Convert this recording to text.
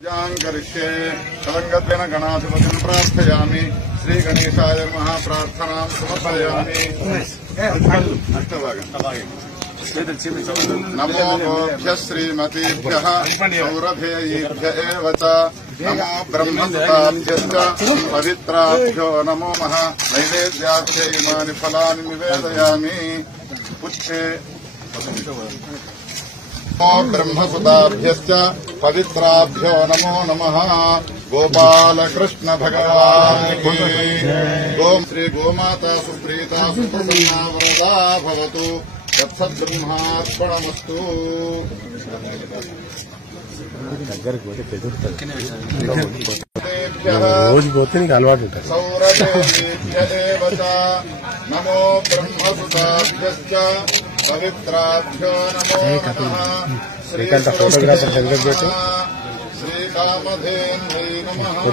करिष्ये तदंगत्वेन गणाधिपतिं प्रार्थयामि श्रीगणेशाय नमः प्रार्थनां समर्पयामि। नमो गोभ्यः श्रीमतीभ्यः सौरभेयीभ्य एव च नमो ब्रह्मसुताभ्यश्च पवित्राभ्यो नमो नमः। नैवेद्याभ्य इमानि फलानि निवेदयामि। पुच्छे ब्रह्मसुताभ्यश्च पवित्राभ्यो नमो नमः। गोपालकृष्ण भगवान् की गोम श्री गोमाता सुप्रीता सुप्रसन्ना वरदा भवतु। तत्सद्ब्रह्मार्पणमस्तु। सौरभेभ्य एव च नमो ब्रह्मसुताभ्यश्च पवित्राभ्यो नमो नमः। श्रीकामधेन्यै नमः।